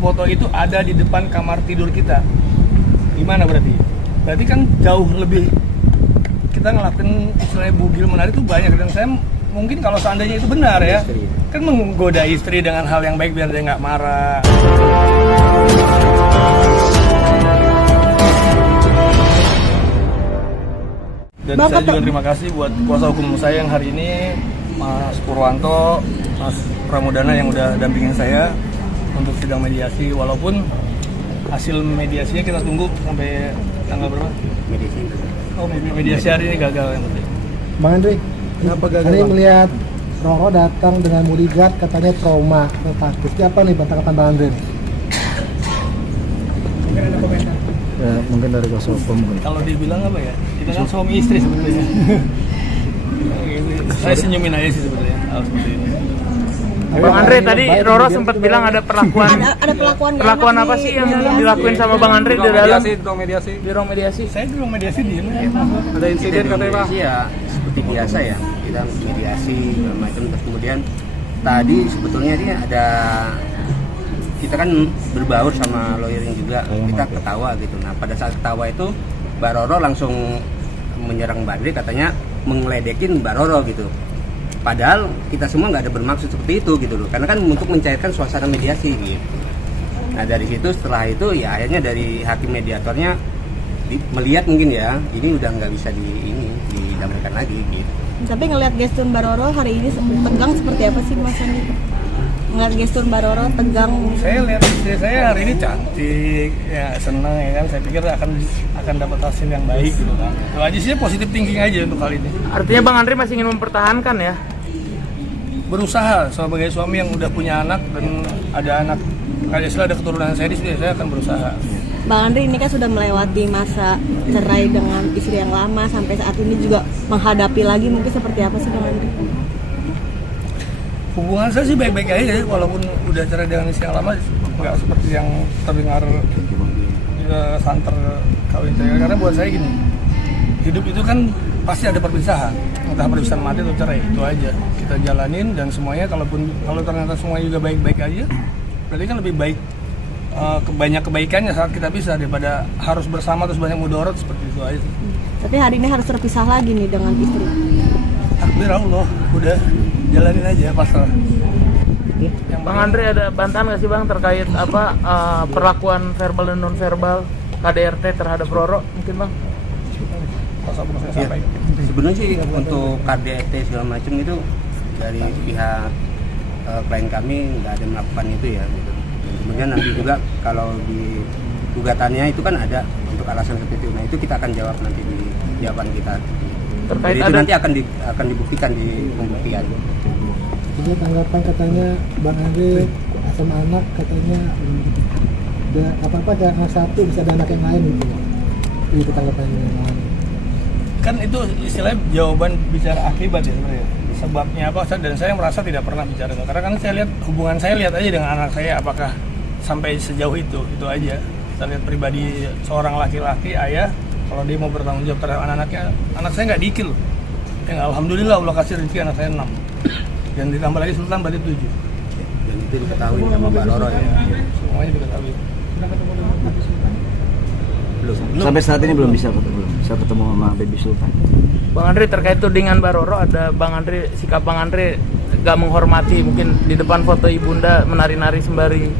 Foto itu ada di depan kamar tidur kita. Gimana berarti? Berarti kan jauh lebih kita ngelakuin istilahnya bugil menari itu banyak, dan saya mungkin kalau seandainya itu benar ya, kan menggoda istri dengan hal yang baik biar dia nggak marah. Dan saya juga terima kasih buat kuasa hukum saya yang hari ini, Mas Purwanto, Mas Pramudana yang udah dampingin saya untuk sidang mediasi, walaupun hasil mediasinya kita tunggu sampai tanggal berapa? Mediasi hari ini gagal yang penting. Bang Andri, kenapa gagal? Ini melihat Roro datang dengan bodyguard katanya trauma atau takut. Apa nih tanggapan Bang Andri? Mungkin ada komentar. Ya, mungkin dari kuasa hukum. Kalau dibilang apa ya? Kita kan suami istri sebenarnya. Saya senyumin aja sih sebenarnya hal seperti ini. Bang Andre, tadi Roro sempat bilang ada perlakuan perlakuan apa sih yang dilakuin sama Bang Andre di dalam di ruang mediasi? Saya di ruang mediasi di ini. Ada insiden katanya Pak? Ya seperti biasa ya, kita mediasi segala macam. Terus kemudian tadi sebetulnya dia ada, kita kan berbaur sama lawyering juga, kita ketawa gitu. Nah pada saat ketawa itu Mbak Roro langsung menyerang Mbak Andre, katanya mengeledekin Mbak Roro gitu. Padahal kita semua nggak ada bermaksud seperti itu gitu loh, karena kan untuk mencairkan suasana mediasi gitu. Nah dari situ, setelah itu ya akhirnya dari hakim mediatornya melihat mungkin ya ini udah nggak bisa didamaikan lagi gitu. Tapi ngelihat gestur Mbak Roro hari ini tegang seperti apa sih Mas Andi? Ngelihat gestur Mbak Roro tegang. Saya lihat istri saya hari ini cantik, ya senang ya kan. Saya pikir akan dapat hasil yang baik gitu kan. Itu aja sih, positif thinking aja untuk kali ini. Artinya Bang Andre masih ingin mempertahankan ya? Berusaha sebagai suami yang udah punya anak dan ada anak, kalau ada keturunan saya di sini, saya akan berusaha. Bang Andre ini kan sudah melewati masa cerai dengan istri yang lama, sampai saat ini juga menghadapi lagi, mungkin seperti apa sih Bang Andre? Hubungan saya sih baik-baik aja, walaupun udah cerai dengan istri yang lama, nggak seperti yang terdengar santer kawin saya. Karena buat saya gini, hidup itu kan pasti ada perpisahan, entah perpisahan mati atau cerai, itu aja kita jalanin. Dan semuanya kalau ternyata semuanya juga baik-baik aja, berarti kan lebih baik banyak kebaikannya saat kita pisah daripada harus bersama terus banyak mudorot, seperti itu aja. Tapi hari ini harus terpisah lagi nih dengan istri. Takdir Allah, udah jalanin aja pasrah. Bang Andre, ada bantahan nggak sih Bang terkait apa perlakuan verbal dan non verbal KDRT terhadap Roro mungkin Bang? Ya, sebenarnya sih untuk KDRT segala macam itu dari pihak klien kami nggak ada melakukan itu ya gitu. Dan kemudian nanti juga kalau di gugatannya itu kan ada untuk alasan seperti itu. Nah itu kita akan jawab nanti di jawaban kita. Terkait jadi itu nanti akan dibuktikan di pembuktian. Jadi tanggapan katanya Bang Andre sama anak katanya apa-apa ada anak satu bisa ada anak yang lain gitu. Itu tanggapannya. Kan itu istilahnya jawaban bicara akibat ya sebenarnya. Sebabnya apa, dan saya merasa tidak pernah bicara itu. Karena kan saya lihat hubungan saya lihat aja dengan anak saya apakah sampai sejauh itu aja. Saya lihat pribadi seorang laki-laki ayah, kalau dia mau bertanggung jawab terhadap anak-anaknya, anak saya nggak dikil. Ya, alhamdulillah Allah kasih rezeki anak saya 6. Dan ditambah lagi Sultan berarti 7. Dan itu diketahui sama Mbak Roro ya. Semuanya diketahui. Belum. Sampai saat ini belum bisa ketemu sama Baby Sultan. Bang Andre, terkait tudingan Mbak Roro, ada Bang Andre, sikap Bang Andre gak menghormati mungkin di depan foto ibunda menari-nari sembari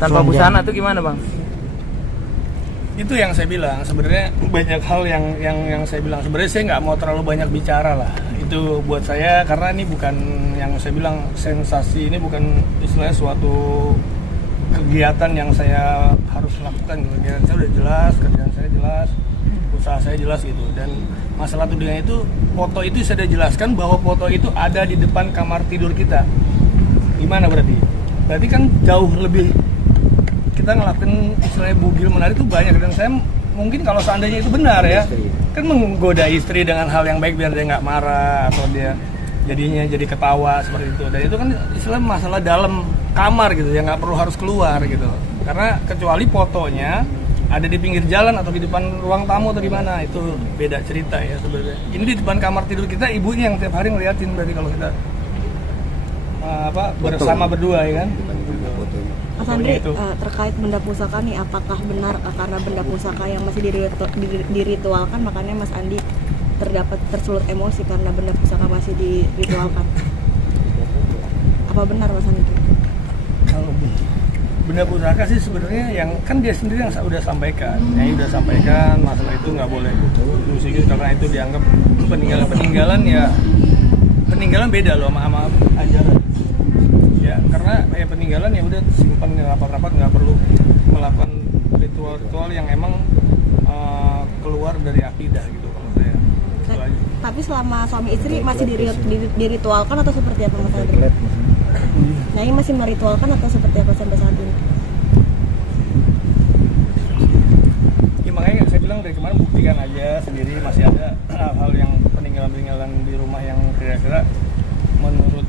tanpa busana itu gimana Bang? Itu yang saya bilang, sebenarnya banyak hal yang saya bilang, sebenarnya saya nggak mau terlalu banyak bicara lah. Itu buat saya, karena ini bukan yang saya bilang sensasi, ini bukan istilahnya suatu kegiatan yang saya harus lakukan. Kegiatan saya udah jelas, kerjaan saya jelas, usaha saya jelas gitu. Dan masalah tudingan itu, foto itu sudah jelaskan bahwa foto itu ada di depan kamar tidur kita. Gimana berarti? Berarti kan jauh lebih kita ngelakuin istilahnya bugil menari itu banyak, dan saya mungkin kalau seandainya itu benar ya, kan menggoda istri dengan hal yang baik biar dia nggak marah atau dia jadinya jadi ketawa seperti itu. Dan itu kan istilah masalah dalam kamar gitu ya, nggak perlu harus keluar gitu. Karena kecuali fotonya ada di pinggir jalan atau di depan ruang tamu atau di mana, itu beda cerita ya sebenarnya. Ini di depan kamar tidur kita, ibunya yang tiap hari ngeliatin, berarti kalau kita bersama berdua ya kan. Mas Pokoknya Andri, itu. terkait benda pusaka nih, apakah benar karena benda pusaka yang masih diritualkan makanya Mas Andi terdapat tersulut emosi karena benda pusaka masih diritualkan? Apa benar Mas Andi? Kalau benda pusaka sih sebenarnya yang kan dia sendiri yang udah sampaikan, masalah itu nggak boleh musik karena itu dianggap peninggalan ya, peninggalan beda loh sama ajaran ya, karena ya peninggalan ya udah simpan rapat-rapat, nggak perlu melakukan ritual-ritual yang emang keluar dari akidah gitu kalau saya. Itu aja. Tapi selama suami istri masih diritualkan atau seperti apa Mas Andri? Nah ini masih meritualkan atau seperti apa sampai saat ini? Ya makanya saya bilang dari kemarin buktikan aja sendiri, masih ada hal-hal yang peninggalan-peninggalan di rumah yang kira-kira menurut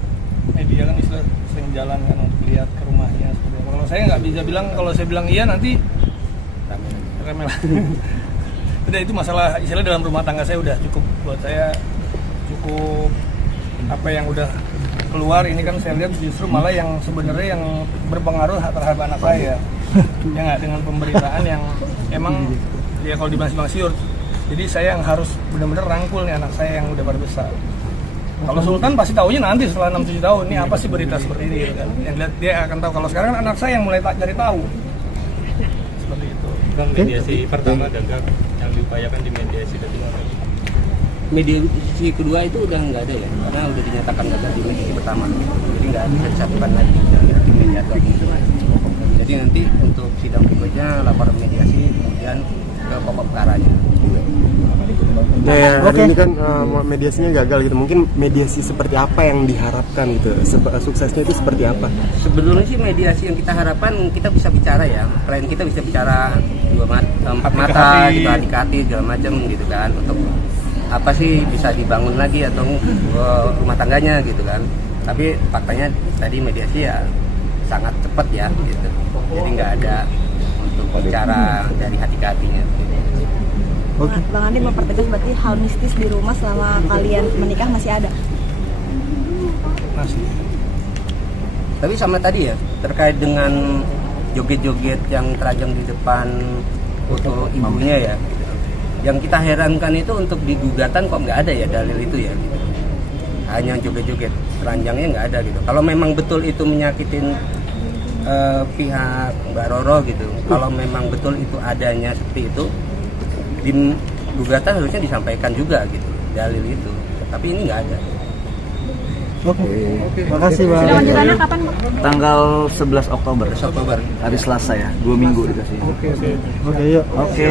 media kan istilah sering jalan kan untuk lihat ke rumahnya seperti apa. Kalau saya nggak bisa bilang, kalau saya bilang iya nanti rame lagi. Udah itu masalah istilah dalam rumah tangga saya udah cukup, buat saya cukup apa yang udah keluar ini kan saya lihat justru malah yang sebenarnya yang berpengaruh terhadap anak saya ya nggak, dengan pemberitaan yang emang ya kalau dibilang simpang siur. Jadi saya yang harus benar-benar rangkul nih anak saya yang udah pada besar. Kalau Sultan pasti taunya nanti setelah 6-7 tahun ini apa sih berita seperti ini gitu kan. Yang lihat dia akan tahu. Kalau sekarang kan anak saya yang mulai cari tahu. Seperti itu. Bang, mediasi pertama gagal, yang diupayakan di mediasi kedua. Mediasi kedua itu udah nggak ada ya, karena udah dinyatakan gagal di mediasi pertama, jadi nggak bisa disatukan lagi di mediator. Jadi nanti untuk sidang berikutnya laporan mediasi, kemudian ke pokok perkaranya. Nah, hari ini kan mediasinya gagal gitu. Mungkin mediasi seperti apa yang diharapkan gitu? Suksesnya itu seperti apa? Sebetulnya sih mediasi yang kita harapkan kita bisa bicara ya, klien kita bisa bicara empat mata, gitu, hati ke hati segala macam gitu kan, untuk apa sih bisa dibangun lagi atau rumah tangganya gitu kan. Tapi faktanya tadi mediasi ya sangat cepat ya gitu, jadi nggak ada untuk bicara dari hati ke hatinya gitu. Okay. Bang Andi mempertegas berarti hal mistis di rumah selama kalian menikah masih ada? Masih. Tapi sama tadi ya, terkait dengan joget-joget yang terajang di depan foto ibunya ya, yang kita herankan itu untuk di gugatan kok nggak ada ya dalil itu ya gitu. Hanya joget-joget, telanjangnya nggak ada gitu. Kalau memang betul itu menyakitin pihak Mbak Roro gitu, kalau memang betul itu adanya seperti itu, di gugatan harusnya disampaikan juga gitu dalil itu, tapi ini nggak ada. Oke. Makasih Bang. Sidang lanjutannya kapan Bang? Tanggal 11 Oktober. Hari Selasa ya, 2 minggu dikasih. Oke, yuk. Oke.